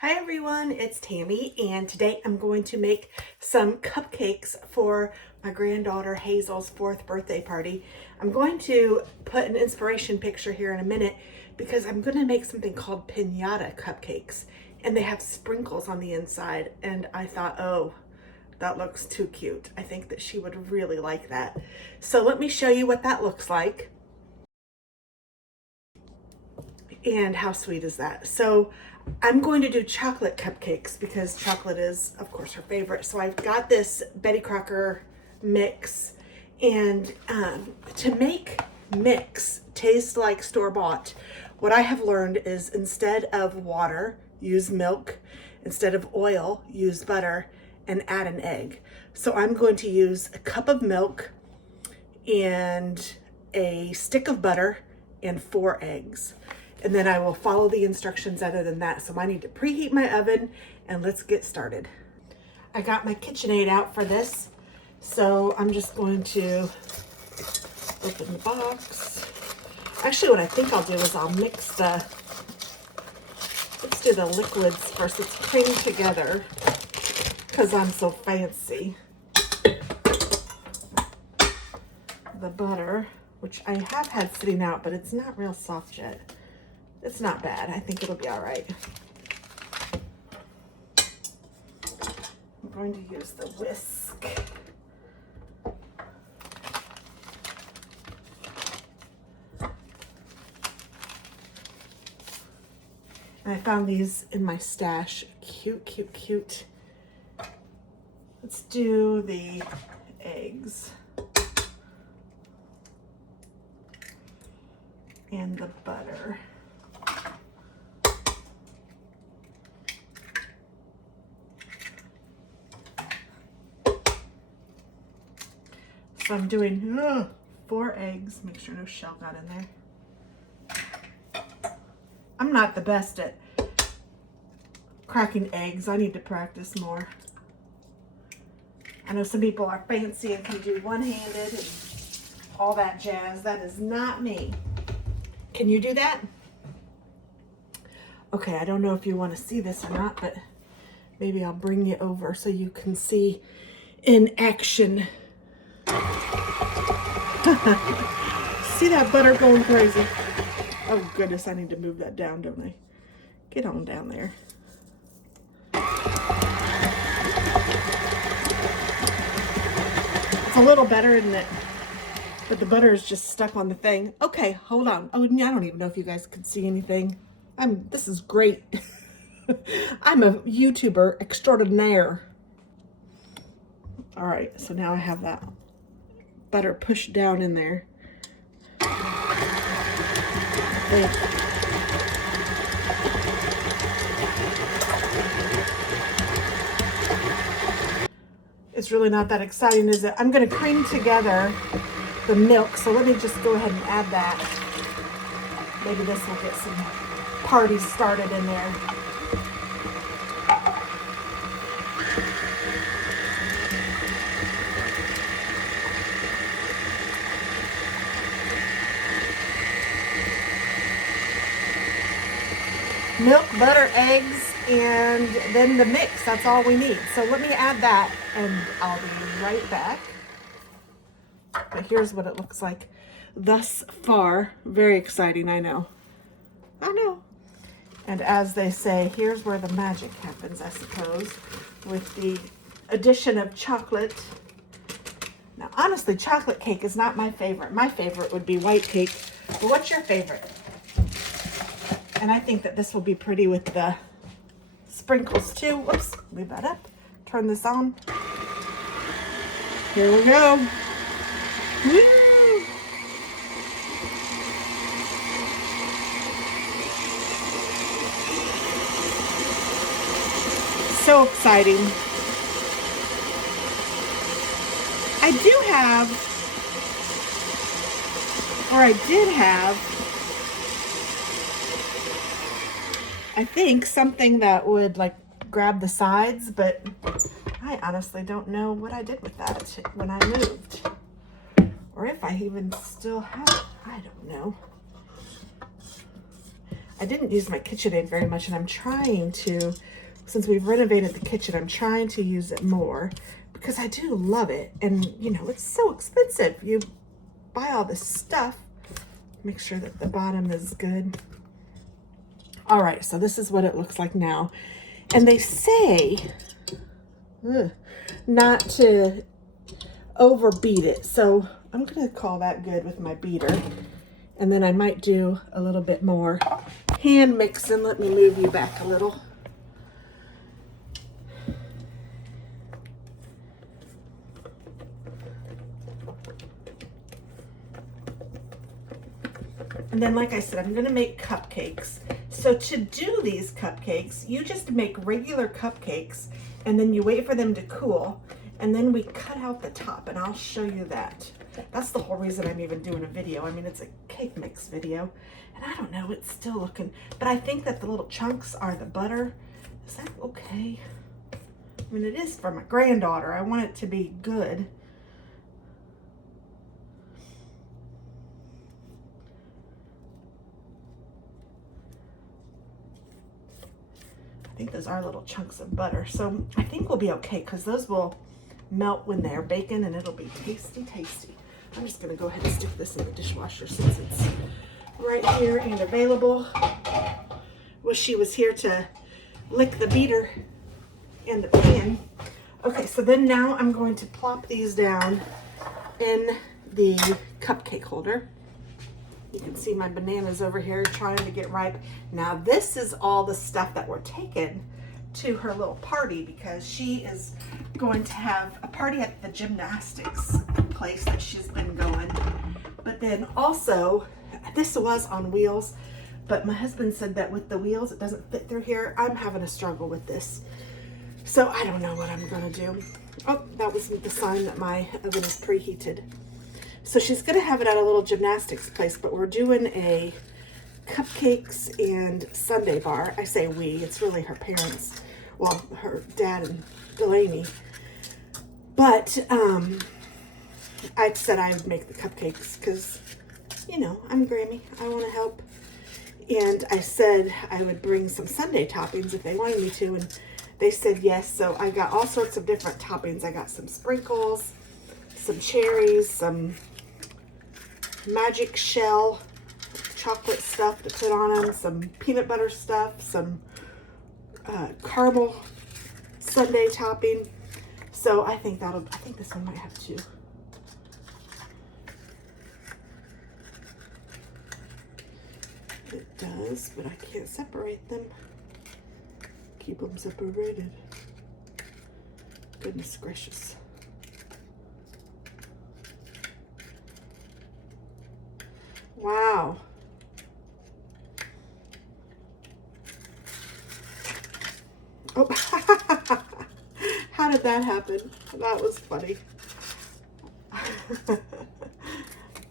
Hi everyone, it's Tammy, and today I'm going to make some cupcakes for my granddaughter Hazel's 4th birthday party. I'm going to put an inspiration picture here in a minute because I'm going to make something called pinata cupcakes, and they have sprinkles on the inside, and I thought, oh, that looks too cute. I think that she would really like that. So let me show you what that looks like. And how sweet is that? So I'm going to do chocolate cupcakes because chocolate is, of course, her favorite. So I've got this Betty Crocker mix, and to make mix taste like store-bought, what I have learned is instead of water, use milk. Instead of oil, use butter, and add an egg. So I'm going to use a cup of milk and a stick of butter and 4 eggs. And then I will follow the instructions other than that. So I need to preheat my oven, and let's get started. I got my KitchenAid out for this. So I'm just going to open the box. Actually, what I think I'll do is I'll mix let's do the liquids first. Let's cream together because I'm so fancy. The butter, which I have had sitting out, but it's not real soft yet. It's not bad. I think it'll be all right. I'm going to use the whisk. And I found these in my stash. Cute, cute, cute. Let's do the eggs and the butter. So I'm doing 4 eggs. Make sure no shell got in there. I'm not the best at cracking eggs. I need to practice more. I know some people are fancy and can do one-handed and all that jazz. That is not me. Can you do that? Okay, I don't know if you want to see this or not, but maybe I'll bring you over so you can see in action. See that butter going crazy? Oh goodness, I need to move that down, don't I? Get on down there. It's a little better, isn't it? But the butter is just stuck on the thing. Okay, hold on. Oh, I don't even know if you guys can see anything. This is great. I'm a YouTuber extraordinaire. All right, so now I have that butter pushed down in there. It's really not that exciting, is it? I'm going to cream together the milk, so let me just go ahead and add that. Maybe this will get some parties started in there. Milk, butter, eggs, and then the mix. That's all we need. So let me add that, and I'll be right back. But here's what it looks like thus far. Very exciting, I know. I know. And as they say, here's where the magic happens, I suppose, with the addition of chocolate. Now, honestly, chocolate cake is not my favorite. My favorite would be white cake. But what's your favorite? And I think that this will be pretty with the sprinkles too. Whoops, leave that up. Turn this on. Here we go. Woo! So exciting. I did have, I think, something that would like grab the sides, but I honestly don't know what I did with that when I moved, or if I even still have it. I don't know. I didn't use my KitchenAid very much, and I'm trying to, since we've renovated the kitchen, I'm trying to use it more because I do love it. And you know, it's so expensive. You buy all this stuff. Make sure that the bottom is good. All right, so this is what it looks like now. And they say not to overbeat it. So I'm gonna call that good with my beater. And then I might do a little bit more hand mixing. Let me move you back a little. And then, like I said, I'm gonna make cupcakes. So to do these cupcakes, you just make regular cupcakes and then you wait for them to cool, and then we cut out the top, and I'll show you that. That's the whole reason I'm even doing a video. I mean, it's a cake mix video, and I don't know, it's still looking, but I think that the little chunks are the butter. Is that okay? I mean, it is for my granddaughter. I want it to be good. I think those are little chunks of butter. So I think we'll be okay because those will melt when they're baking and it'll be tasty, tasty. I'm just gonna go ahead and stick this in the dishwasher since it's right here and available. Wish she was here to lick the beater and the pan. Okay, so then now I'm going to plop these down in the cupcake holder. You can see my bananas over here trying to get ripe. Now this is all the stuff that we're taking to her little party because she is going to have a party at the gymnastics place that she's been going. But then also, this was on wheels, but my husband said that with the wheels, it doesn't fit through here. I'm having a struggle with this. So I don't know what I'm gonna do. Oh, that was the sign that my oven is preheated. So she's gonna have it at a little gymnastics place, but we're doing a cupcakes and sundae bar. I say we, it's really her parents. Well, her dad and Delaney. But I said I would make the cupcakes because, you know, I'm Grammy. I want to help. And I said I would bring some sundae toppings if they wanted me to, and they said yes. So I got all sorts of different toppings. I got some sprinkles, some cherries, some magic shell chocolate stuff to put on them, some peanut butter stuff, some caramel sundae topping. So I think this one might have two. It does, but I can't separate them. Keep them separated. Goodness gracious. Wow. Oh, how did that happen? That was funny.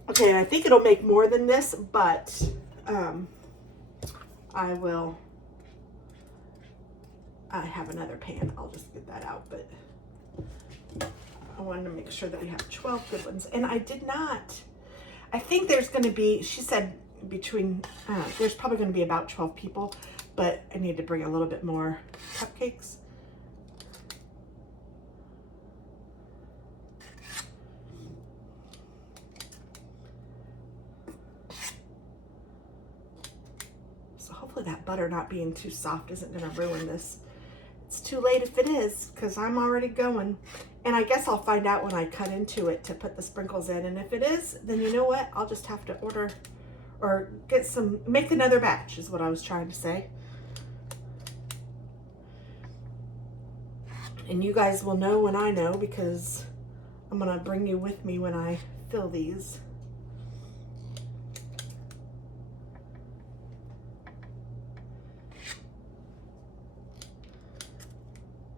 Okay, and I think it'll make more than this, but I have another pan. I'll just get that out, but I wanted to make sure that we have 12 good ones. And I think there's going to be, she said there's probably going to be about 12 people, but I need to bring a little bit more cupcakes. So hopefully that butter not being too soft isn't going to ruin this. It's too late if it is, because I'm already going. And I guess I'll find out when I cut into it to put the sprinkles in. And if it is, then you know what? I'll just have to order or make another batch is what I was trying to say. And you guys will know when I know, because I'm gonna bring you with me when I fill these.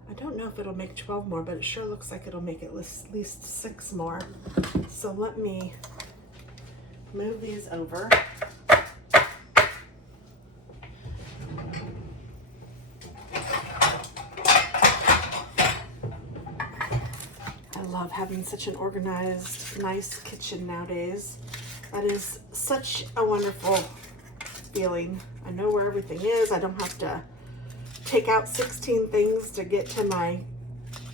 I don't know if it'll make 12 more, but it sure looks like it'll make at least 6 more. So let me move these over. I love having such an organized, nice kitchen nowadays. That is such a wonderful feeling. I know where everything is. I don't have to take out 16 things to get to my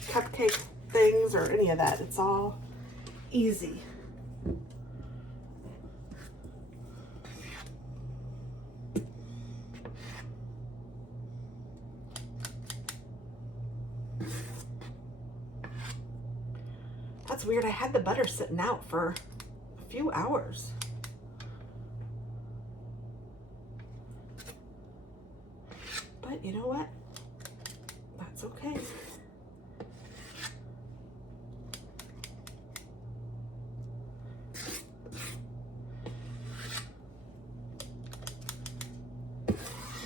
cupcake things or any of that. It's all easy. That's weird. I had the butter sitting out for a few hours. But you know what? That's okay.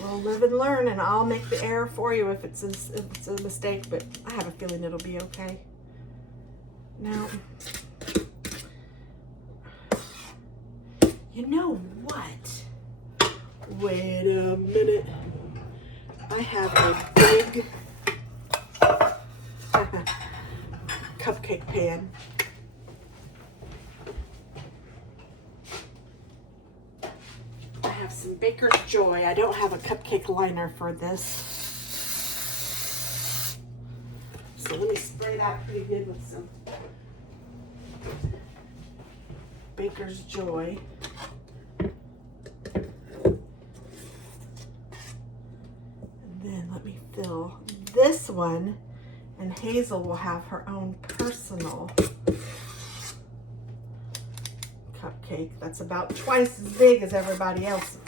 We'll live and learn, and I'll make the error for you if it's a mistake, but I have a feeling it'll be okay. Now, you know what? Wait a minute. I have a big cupcake pan. I have some Baker's Joy. I don't have a cupcake liner for this. So let me spray that pretty good with some Baker's Joy. And then let me fill this one, and Hazel will have her own personal cupcake that's about twice as big as everybody else's.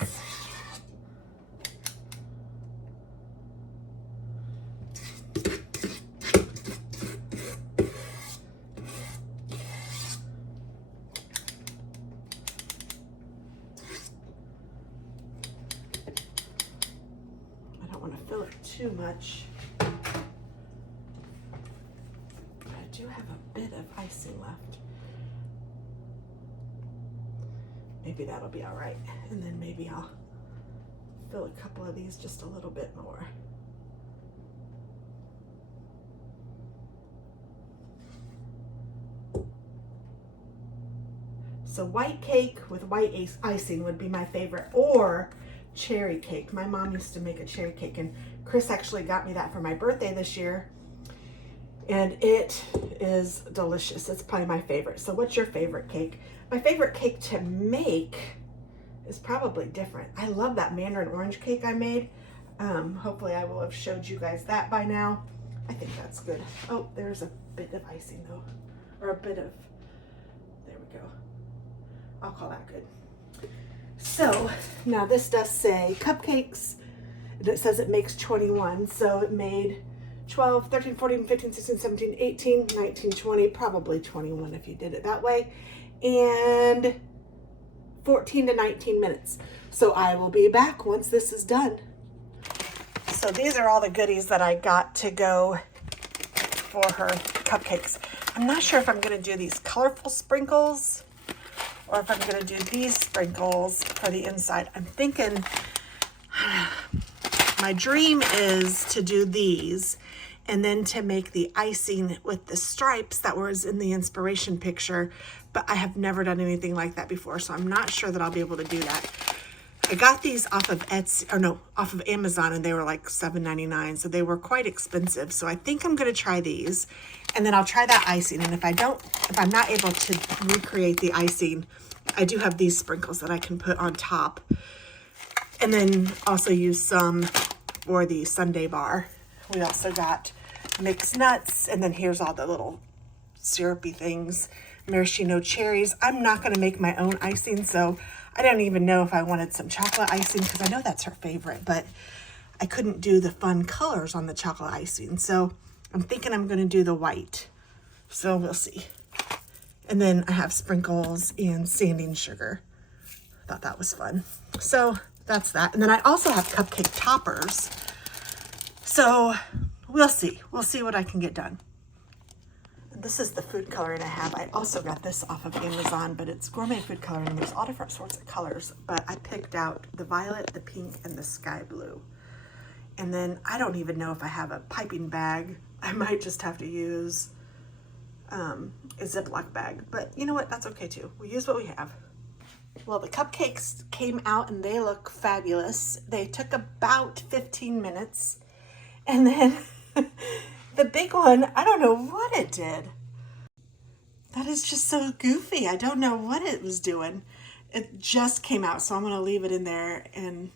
Too much. But I do have a bit of icing left. Maybe that'll be all right. And then maybe I'll fill a couple of these just a little bit more. So white cake with white icing would be my favorite, or cherry cake. My mom used to make a cherry cake, and Chris actually got me that for my birthday this year, and it is delicious. It's probably my favorite. So what's your favorite cake? My favorite cake to make is probably different. I love that mandarin orange cake I made. Hopefully I will have showed you guys that by now. I think that's good. Oh, there's a bit of icing though, or a bit of, there we go. I'll call that good. So now this does say cupcakes, and it says it makes 21. So it made 12, 13, 14, 15, 16, 17, 18, 19, 20, probably 21 if you did it that way, and 14 to 19 minutes. So I will be back once this is done. So these are all the goodies that I got to go for her cupcakes. I'm not sure if I'm going to do these colorful sprinkles or if I'm going to do these sprinkles for the inside. I'm thinking, my dream is to do these and then to make the icing with the stripes that was in the inspiration picture, but I have never done anything like that before, so I'm not sure that I'll be able to do that. I got these off of off of Amazon, and they were like $7.99, so they were quite expensive. So I think I'm going to try these, and then I'll try that icing. And if I'm not able to recreate the icing, I do have these sprinkles that I can put on top, and then also use some for the sundae bar. We also got mixed nuts, and then here's all the little syrupy things, maraschino cherries. I'm not going to make my own icing, so I don't even know if I wanted some chocolate icing, because I know that's her favorite, but I couldn't do the fun colors on the chocolate icing. So I'm thinking I'm going to do the white. So we'll see. And then I have sprinkles and sanding sugar. Thought that was fun. So that's that. And then I also have cupcake toppers. So we'll see. We'll see what I can get done. This is the food coloring I have. I also got this off of Amazon, but it's gourmet food coloring. There's all different sorts of colors, but I picked out the violet, the pink, and the sky blue. And then I don't even know if I have a piping bag. I might just have to use a Ziploc bag, but you know what? That's okay too. We'll use what we have. Well, the cupcakes came out and they look fabulous. They took about 15 minutes. And then the big one, I don't know what it did. That is just so goofy. I don't know what it was doing. It just came out, so I'm going to leave it in there. And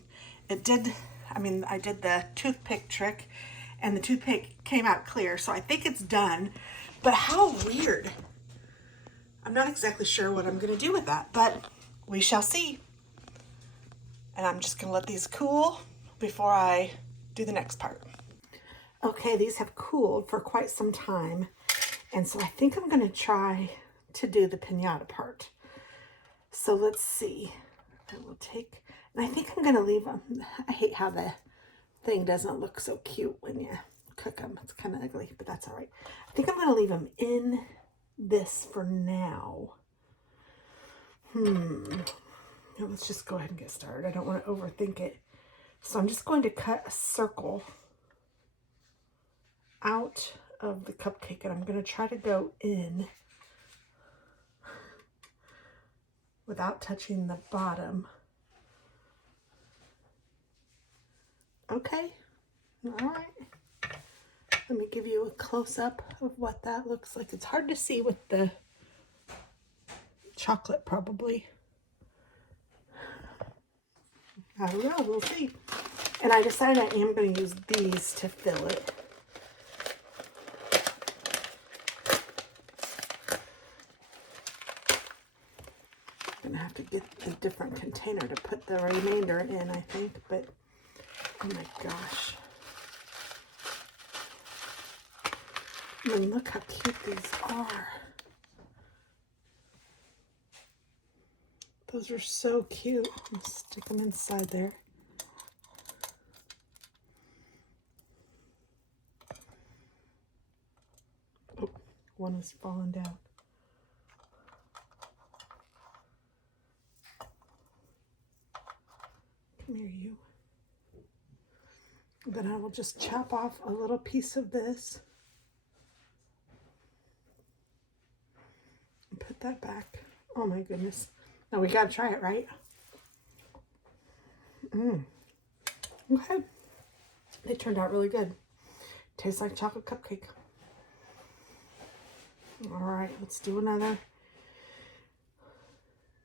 it did, I mean, I did the toothpick trick, and the toothpick came out clear, so I think it's done. But how weird. I'm not exactly sure what I'm going to do with that, but we shall see. And I'm just going to let these cool before I do the next part. Okay, these have cooled for quite some time. And so I think I'm going to try to do the piñata part. So let's see. I will take, and I think I'm going to leave them. I hate how the thing doesn't look so cute when you cook them. It's kind of ugly, but that's all right. I think I'm going to leave them in this for now. Now let's just go ahead and get started. I don't want to overthink it. So I'm just going to cut a circle out of the cupcake, and I'm going to try to go in without touching the bottom. Okay, all right. Let me give you a close-up of what that looks like. It's hard to see with the chocolate, probably. I don't know, we'll see. And I decided I am going to use these to fill it. I'm going to have to get a different container to put the remainder in, I think, but oh my gosh. I mean, look how cute these are. Those are so cute. I'll stick them inside there. Oh, one is falling down. Come here, you. Then I will just chop off a little piece of this and put that back. Oh my goodness. Now we gotta try it, right? Okay. They turned out really good. Tastes like chocolate cupcake. All right, let's do another.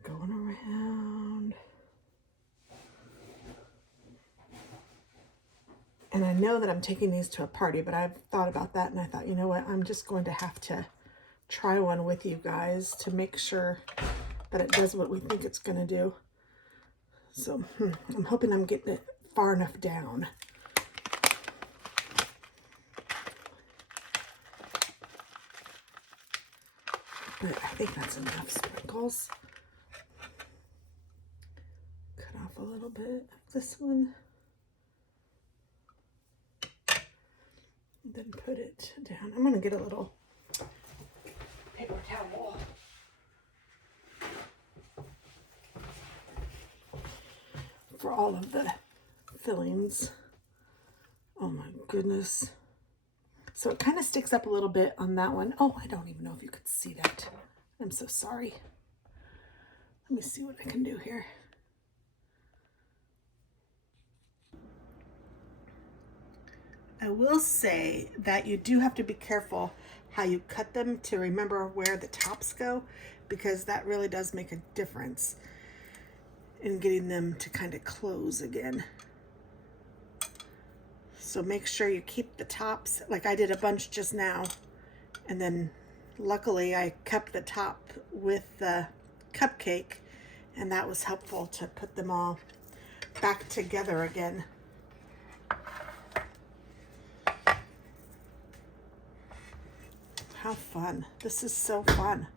Going around. And I know that I'm taking these to a party, but I've thought about that, and I thought, you know what, I'm just going to have to try one with you guys to make sure that it does what we think it's going to do. So I'm hoping I'm getting it far enough down. But I think that's enough sprinkles. Cut off a little bit of this one. And then put it down. I'm going to get a little paper towel. For all of the fillings. Oh my goodness. So it kind of sticks up a little bit on that one. Oh, I don't even know if you could see that. I'm so sorry. Let me see what I can do here. I will say that you do have to be careful how you cut them to remember where the tops go, because that really does make a difference in getting them to kind of close again. So make sure you keep the tops, like I did a bunch just now, and then luckily I kept the top with the cupcake, and that was helpful to put them all back together again. How fun. This is so fun.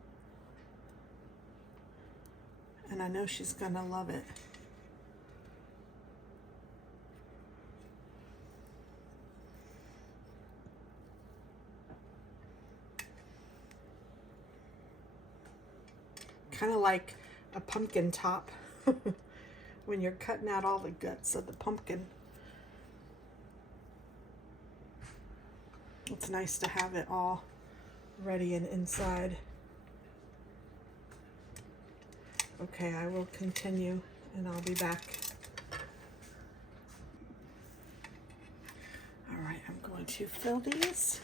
And I know she's gonna love it. Kind of like a pumpkin top when you're cutting out all the guts of the pumpkin. It's nice to have it all ready and inside. Okay, I will continue and I'll be back. All right, I'm going to fill these.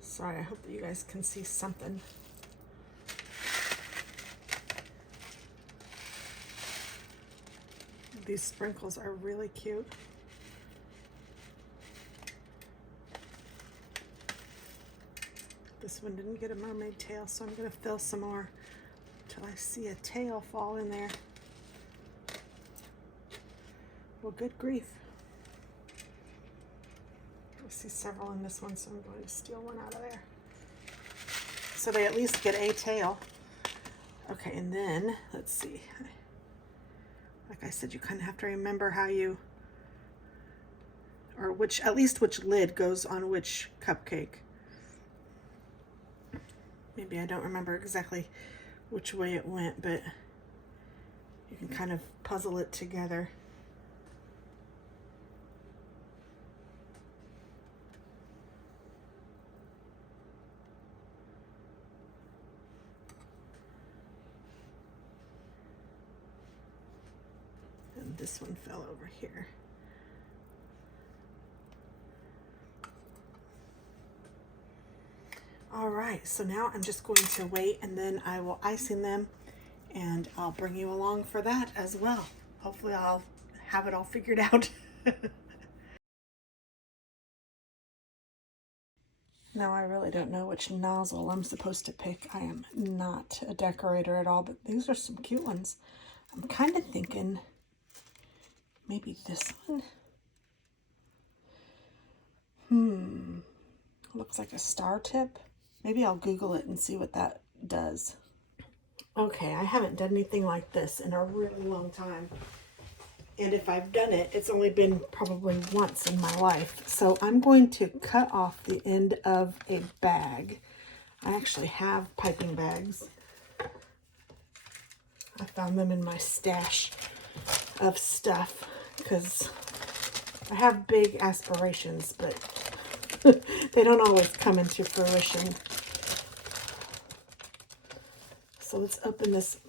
Sorry, I hope that you guys can see something. These sprinkles are really cute. This one didn't get a mermaid tail, so I'm going to fill some more until I see a tail fall in there. Well, good grief. I see several in this one, so I'm going to steal one out of there. So they at least get a tail. Okay, and then, let's see. Like I said, you kind of have to remember how you, or which, at least which lid goes on which cupcake. Maybe I don't remember exactly which way it went, but you can kind of puzzle it together. And this one fell over here. All right, so now I'm just going to wait and then I will icing them and I'll bring you along for that as well. Hopefully I'll have it all figured out. Now I really don't know which nozzle I'm supposed to pick. I am not a decorator at all, but these are some cute ones. I'm kind of thinking maybe this one. Looks like a star tip. Maybe I'll Google it and see what that does. Okay, I haven't done anything like this in a really long time. And if I've done it, it's only been probably once in my life. So I'm going to cut off the end of a bag. I actually have piping bags. I found them in my stash of stuff because I have big aspirations, but they don't always come into fruition. So let's open this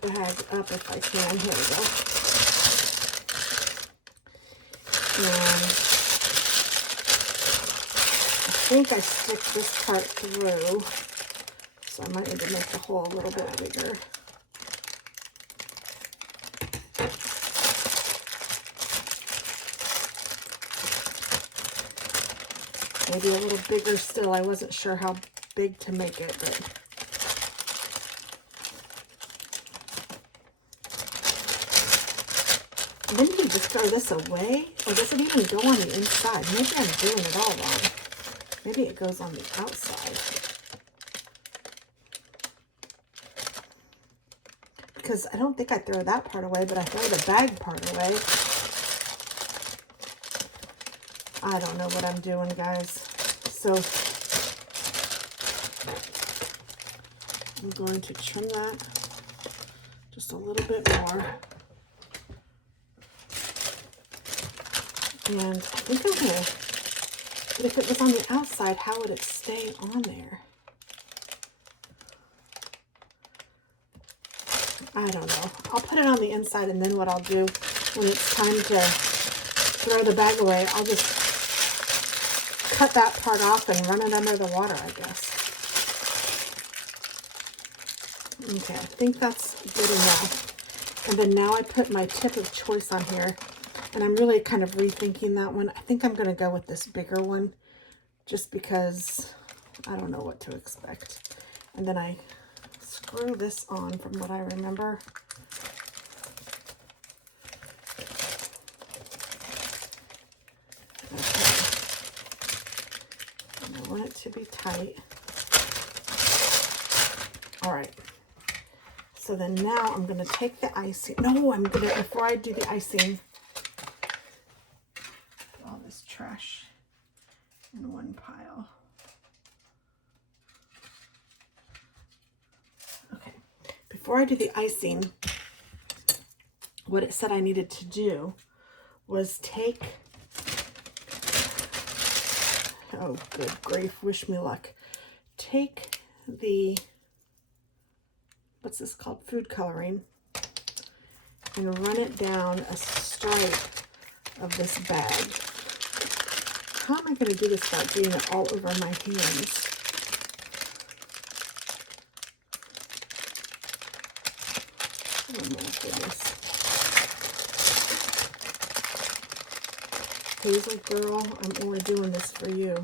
bag up if I can. Here we go. And I think I stick this part through, so I might need to make the hole a little bit bigger. Maybe a little bigger still. I wasn't sure how big to make it, but and then you can just throw this away, or does it even go on the inside? Maybe I'm doing it all wrong. Maybe it goes on the outside. Because I don't think I throw that part away, but I throw the bag part away. I don't know what I'm doing, guys. So I'm going to trim that just a little bit more. And I think I'm gonna, but if it was on the outside, how would it stay on there? I don't know. I'll put it on the inside, and then what I'll do when it's time to throw the bag away, I'll just cut that part off and run it under the water, I guess. Okay, I think that's good enough. And then now I put my tip of choice on here. And I'm really kind of rethinking that one. I think I'm going to go with this bigger one just because I don't know what to expect. And then I screw this on from what I remember. Okay. And I want it to be tight. All right. So then now I'm going to take the icing. No, I'm going to, before I do the icing, all this trash in one pile. Okay, before I do the icing, what it said I needed to do was take, oh good grief, wish me luck, take the, what's this called, food coloring, and run it down a stripe of this bag. How am I going to do this without getting it all over my hands? Oh my goodness. Hazel girl, I'm only doing this for you.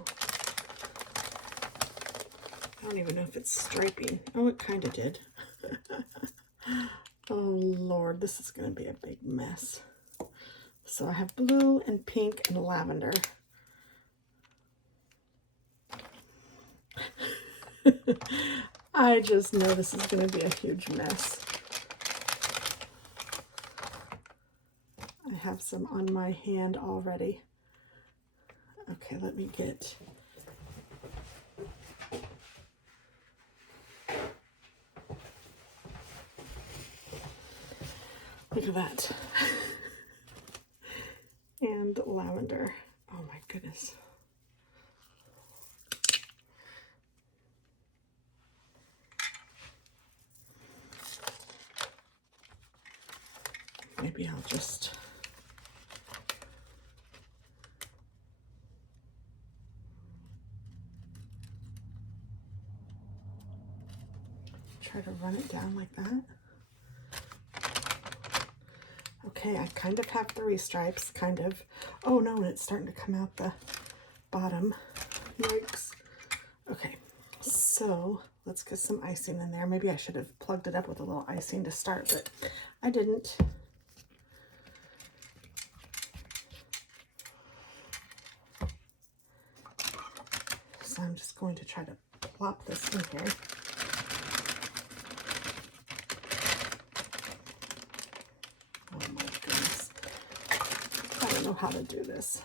I don't even know if it's striping. Oh, it kind of did. Oh Lord, this is going to be a big mess. So I have blue and pink and lavender. I just know this is going to be a huge mess. I have some on my hand already. Okay, let me get... Look at that. And lavender. Oh my goodness. Maybe I'll just... try to run it down like that. Okay, I kind of have 3 stripes, kind of. Oh no, and it's starting to come out the bottom. Yikes. Okay, so let's get some icing in there. Maybe I should have plugged it up with a little icing to start, but I didn't. So I'm just going to try to plop this in here. Oh my goodness. I don't know how to do this.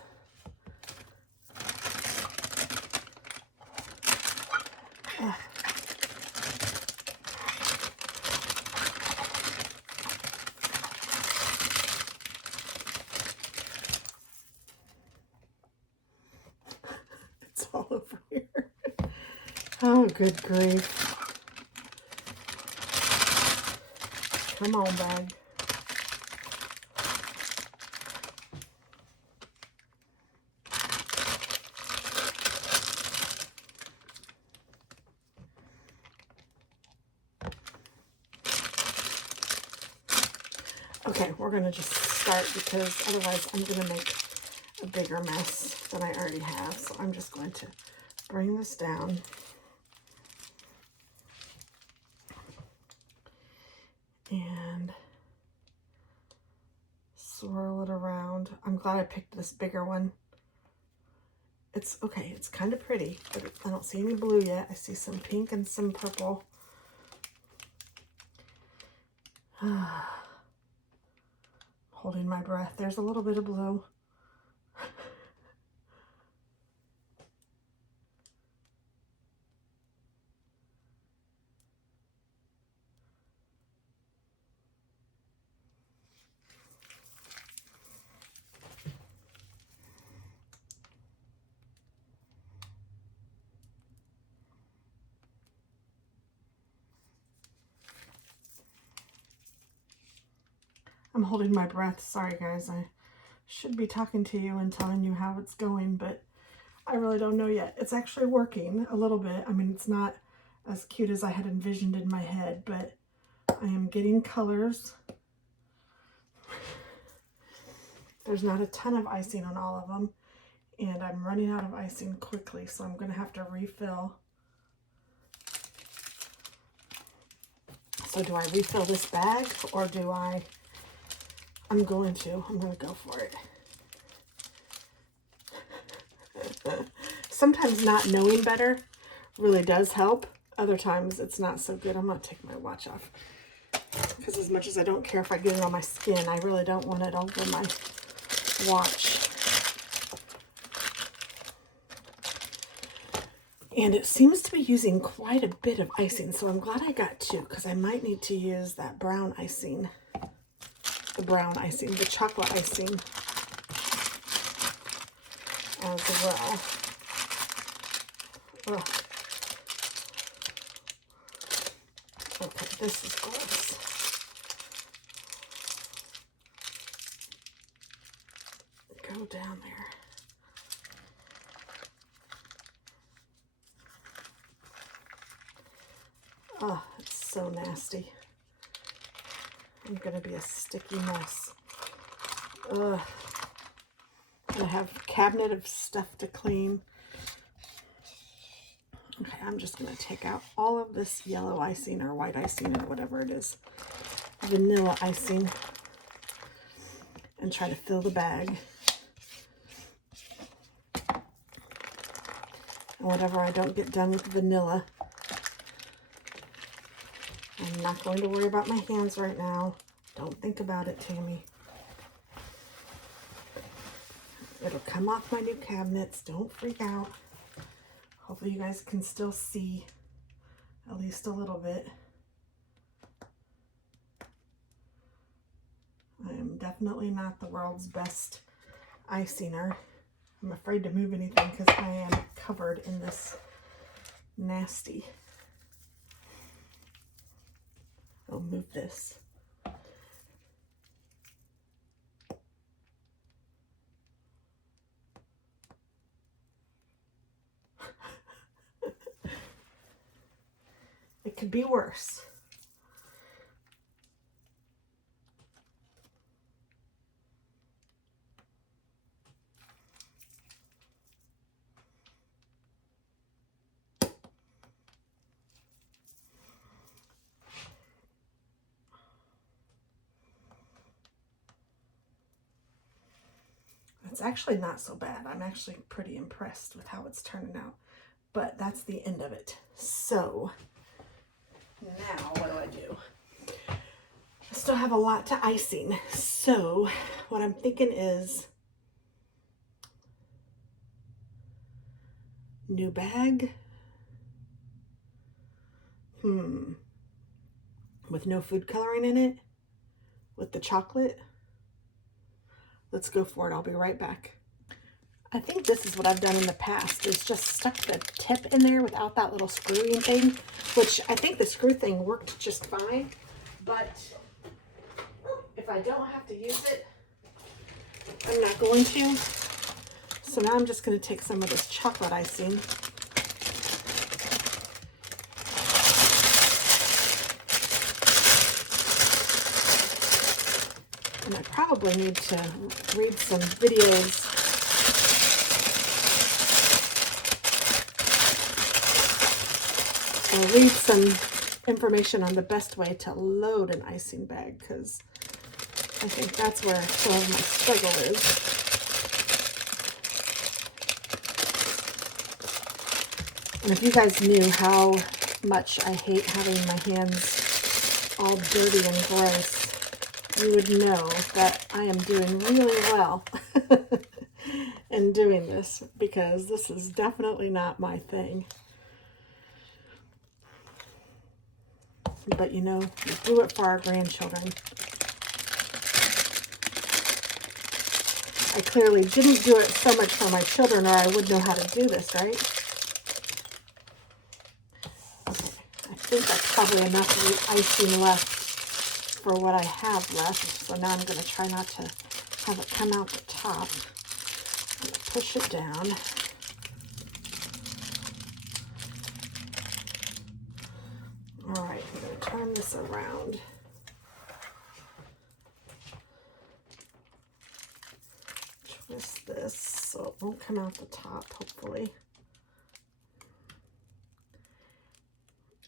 Ugh. It's all over here. Oh, good grief. Come on, bag. Okay, we're going to just start because otherwise I'm going to make a bigger mess than I already have. So I'm just going to bring this down. And swirl it around. I'm glad I picked this bigger one. It's okay, it's kind of pretty, but I don't see any blue yet. I see some pink and some purple. Holding my breath. There's a little bit of blue. I'm holding my breath. Sorry, guys. I should be talking to you and telling you how it's going, but I really don't know yet. It's actually working a little bit. I mean, it's not as cute as I had envisioned in my head, but I am getting colors. There's not a ton of icing on all of them, and I'm running out of icing quickly, so I'm going to have to refill. So do I refill this bag, or do I'm going to go for it. Sometimes not knowing better really does help. Other times it's not so good. I'm going to take my watch off. Because as much as I don't care if I get it on my skin, I really don't want it over my watch. And it seems to be using quite a bit of icing, so I'm glad I got 2, because I might need to use that brown icing. The chocolate icing as well. Ugh. Okay, this is gross. Go down there. Oh, it's so nasty. I'm gonna be a sticky mess. Ugh. I have a cabinet of stuff to clean. Okay, I'm just gonna take out all of this yellow icing or white icing or whatever it is, vanilla icing, and try to fill the bag. And whatever I don't get done with vanilla, I'm not going to worry about my hands right now. Don't think about it, Tammy. It'll come off my new cabinets. Don't freak out. Hopefully you guys can still see at least a little bit. I am definitely not the world's best icinger. I'm afraid to move anything because I am covered in this nasty. I'll move this. It could be worse. It's actually not so bad. I'm actually pretty impressed with how it's turning out. But that's the end of it. So now what do? I still have a lot to icing. So what I'm thinking is new bag. With no food coloring in it. With the chocolate. Let's go for it. I'll be right back. I think this is what I've done in the past, is just stuck the tip in there without that little screwing thing, which I think the screw thing worked just fine. But if I don't have to use it, I'm not going to. So now I'm just going to take some of this chocolate icing. And I probably need to read some videos or read some information on the best way to load an icing bag, because I think that's where some of my struggle is. And if you guys knew how much I hate having my hands all dirty and gross, you would know that I am doing really well in doing this, because this is definitely not my thing. But you know, we do it for our grandchildren. I clearly didn't do it so much for my children, or I would know how to do this, right? Okay, I think that's probably enough icing left for what I have left. So now I'm going to try not to have it come out the top. I'm going to push it down. All right, I'm going to turn this around. Twist this so it won't come out the top, hopefully.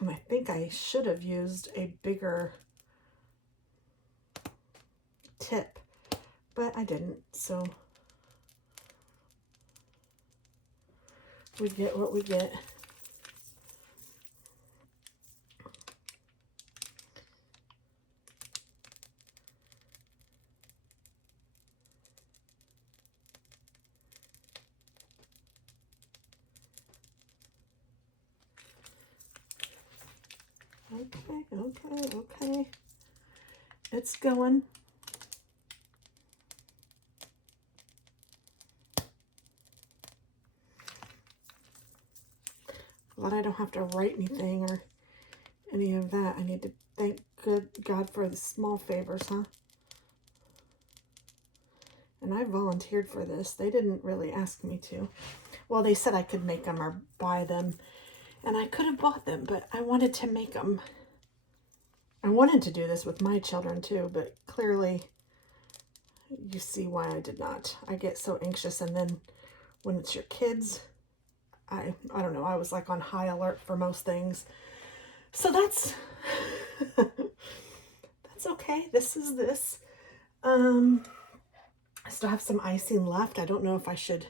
And I think I should have used a bigger tip, but I didn't, so we get what we get. Okay. It's going. Glad I don't have to write anything or any of that. I need to thank good God for the small favors, huh? And I volunteered for this. They didn't really ask me to. Well, they said I could make them or buy them. And I could have bought them, but I wanted to make them. I wanted to do this with my children too, but clearly you see why I did not. I get so anxious, and then when it's your kids, I don't know, I was like on high alert for most things. So that's that's okay. This is this. I still have some icing left. I don't know if I should.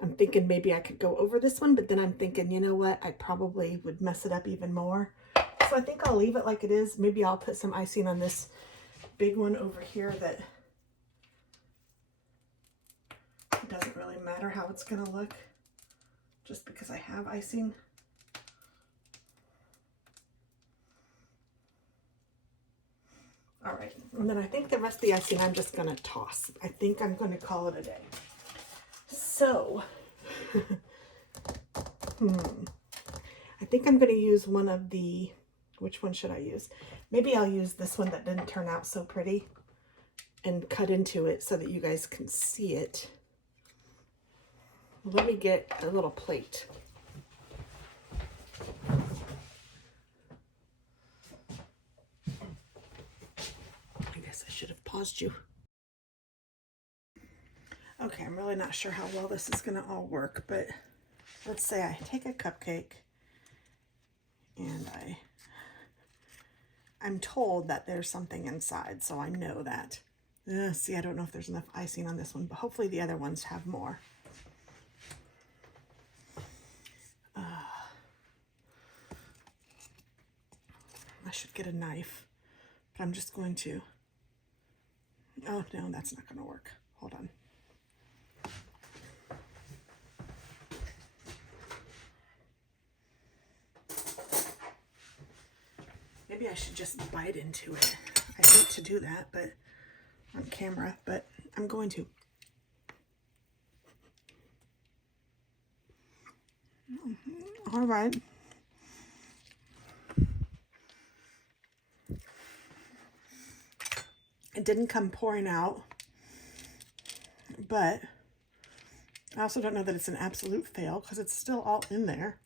I'm thinking maybe I could go over this one, but then I'm thinking, you know what? I probably would mess it up even more. So I think I'll leave it like it is. Maybe I'll put some icing on this big one over here that it doesn't really matter how it's going to look just because I have icing. All right, and then I think the rest of the icing I'm just gonna toss. I think I'm gonna call it a day. So, I think I'm gonna use one of the, which one should I use? Maybe I'll use this one that didn't turn out so pretty and cut into it so that you guys can see it. Let me get a little plate. I should have paused you. Okay, I'm really not sure how well this is going to all work, but let's say I take a cupcake and I'm told that there's something inside, so I know that. See, I don't know if there's enough icing on this one, but hopefully the other ones have more. I should get a knife, but I'm just going to. Oh, no, that's not going to work. Hold on. Maybe I should just bite into it. I hate to do that, but on camera, but I'm going to. All right. It didn't come pouring out, but I also don't know that it's an absolute fail because it's still all in there.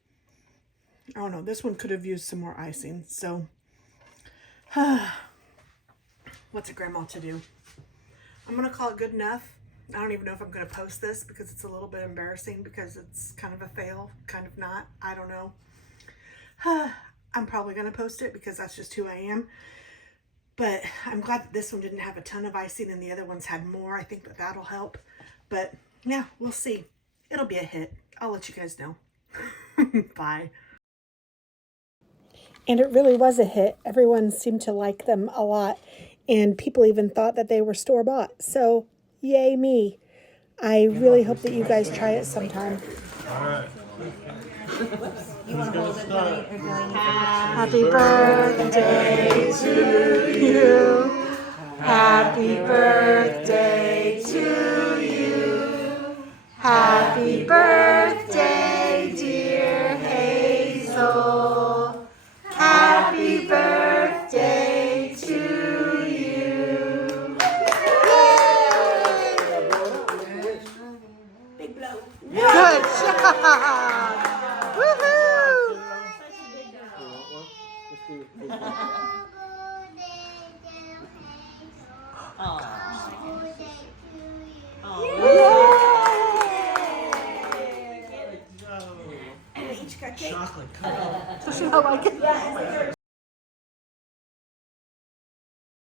I don't know. This one could have used some more icing. So, what's a grandma to do? I'm going to call it good enough. I don't even know if I'm going to post this because it's a little bit embarrassing because it's kind of a fail, kind of not. I don't know. I'm probably going to post it because that's just who I am. But I'm glad that this one didn't have a ton of icing and the other ones had more. I think that that'll help. But yeah, we'll see. It'll be a hit. I'll let you guys know. Bye. And it really was a hit. Everyone seemed to like them a lot. And people even thought that they were store-bought. So, yay me. I really hope that you guys try it sometime. All right. You want to hold it, Billy, or Billy? Happy birthday to you. Happy birthday to you. Happy birthday, dear Hazel. Happy birthday to you. Big blow. Good job. Woohoo! Chocolate. Does she not like it?